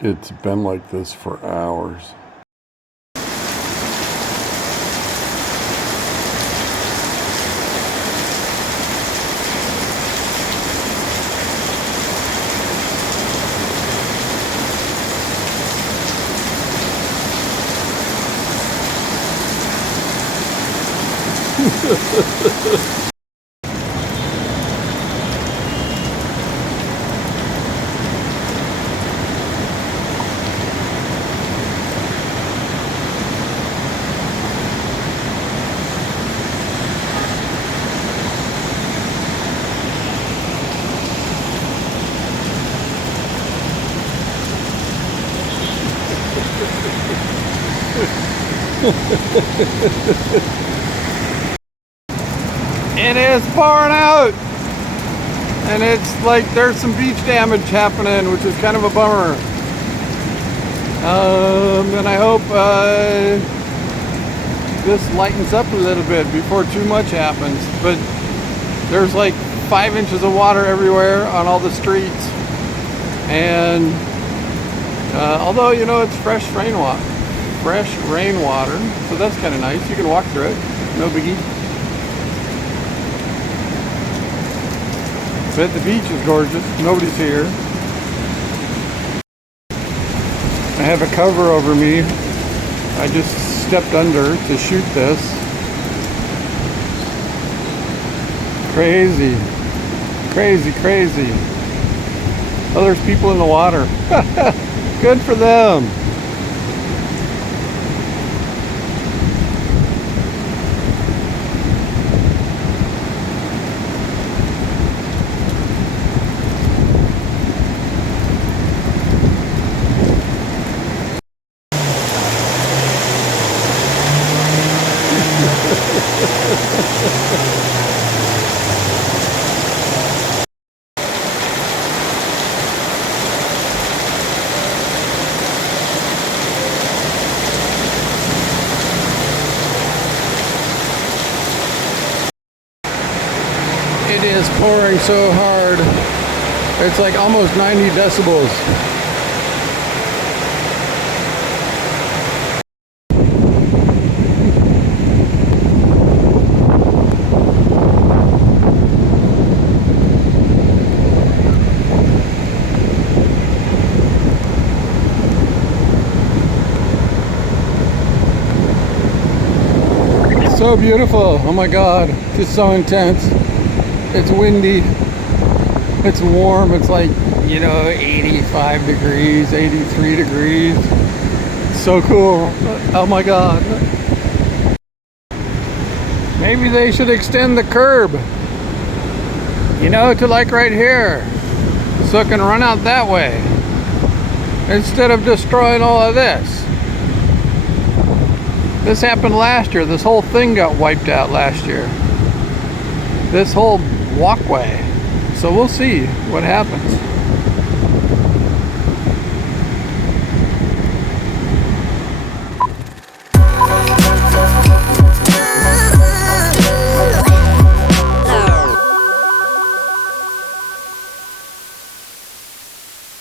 It's been like this for hours. It is pouring out, and it's like there's some beach damage happening, which is kind of a bummer. And I hope this lightens up a little bit before too much happens. But there's like 5 inches of water everywhere on all the streets, and although you know it's fresh rainwater, so that's kind of nice. You can walk through it, no biggie. But the beach is gorgeous. Nobody's here. I have a cover over me. I just stepped under to shoot this. Crazy. Crazy, crazy. Oh, there's people in the water. Good for them. It is pouring so hard. It's like almost 90 decibels. So beautiful. Oh my God, just so intense. It's windy, it's warm, it's like, you know, 85 degrees, 83 degrees. So cool. Oh my God. Maybe they should extend the curb, you know, to like right here, so it can run out that way, instead of destroying all of this. This happened last year. This whole thing got wiped out last year. This whole walkway. So we'll see what happens.